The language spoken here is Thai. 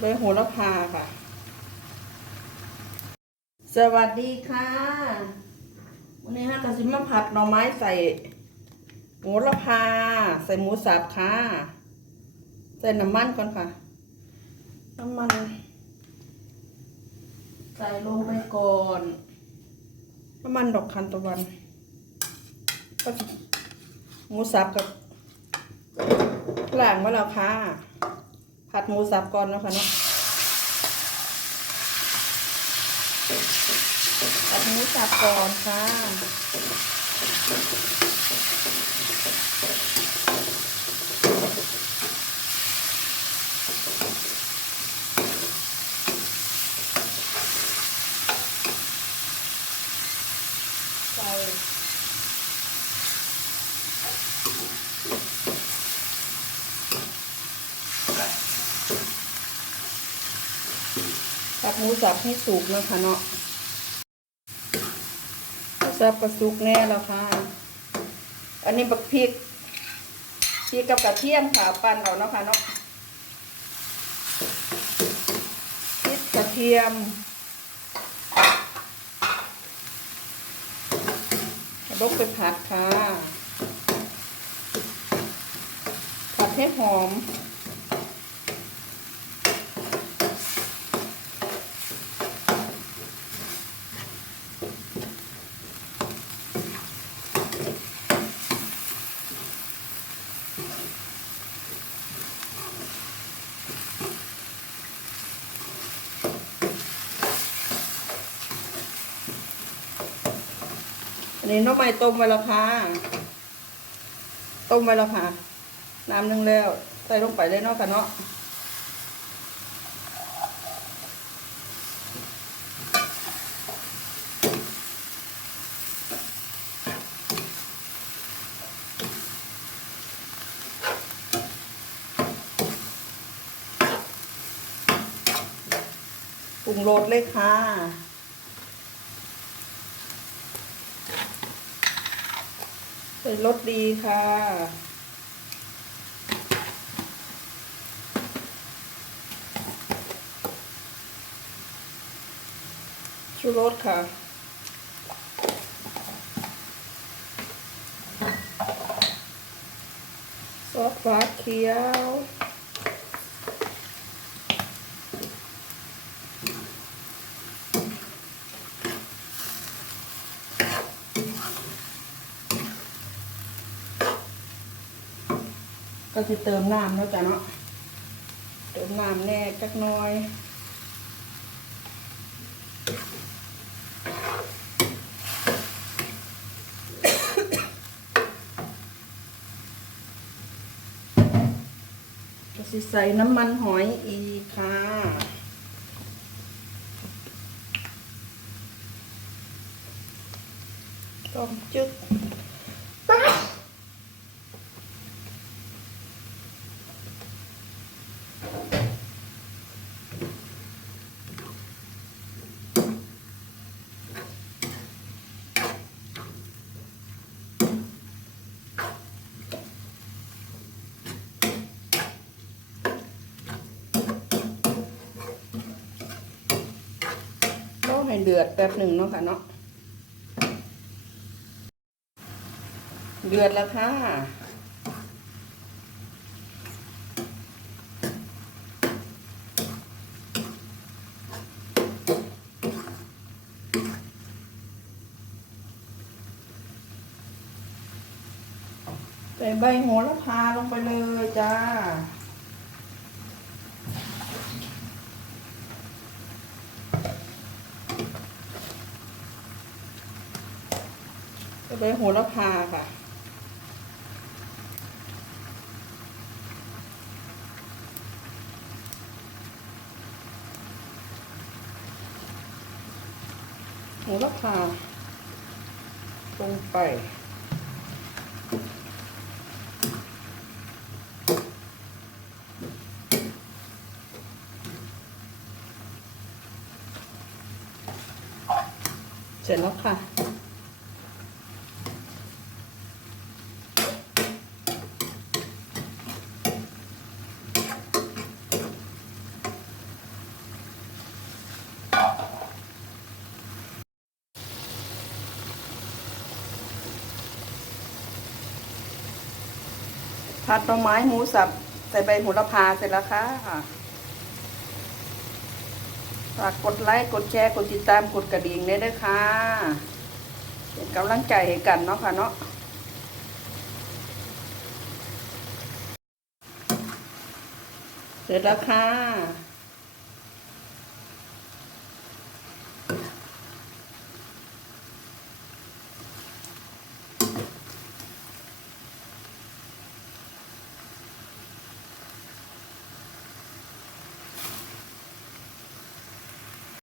ใบโหระพาค่ะ สวัสดีค่ะ วันนี้ฮะกระสิมาผัดหน่อไม้ใส่โหระพา ใส่หมูสับค่ะ ใส่น้ำมันก่อนค่ะ น้ำมัน ใส่ลงไปก่อน น้ำมันดอกคันตะวัน ก็หมูสับกับล้างไว้แล้วค่ะ ผัดหมูสับก่อนนะคะเนาะผัดหมูสับก่อนค่ะ มูสับให้สุกนะคะเนาะหมูสับก็สุกแน่แล้วค่ะ อันนี้บักพริกพริกกับกระเทียมค่ะปั่นเอาเนาะค่ะเนาะพริกกระเทียมลกไปผัดค่ะ ผัดให้หอม อันนี้น้องไม้ต้มไว้แล้วค่ะ ต้มไว้แล้วค่ะ น้ำหนึ่งแล้ว ใส่ลงไปเลยเนาะค่ะเนาะปรุงรสเลยค่ะ เป็นรสดีค่ะ ชูรสค่ะซอสฟ้าเขียว ก็จะเติมน้ำแล้วจ้ะเนาะเติมน้ำแน่จักหน้อยก็สิใส่น้ำมันหอยอีกค่ะต้มจึ๊ก ให้เดือดแป๊บหนึ่งเนาะค่ะเนาะเดือดแล้วค่ะใส่ใบโหระพาลงไปเลยจ้า จะไปโหระพาค่ะ โหระพาลงไปเสร็จแล้วค่ะ ใผัดหน่อไม้หมูสับใส่ใบโหระพาเสร็จแล้วค่ะฝากกดไลค์กดแชร์กดติดตามกดกระดิ่งได้ด้วยค่ะเป็นกำลังใจให้กันเนาะค่ะเนาะเสร็จแล้วค่ะ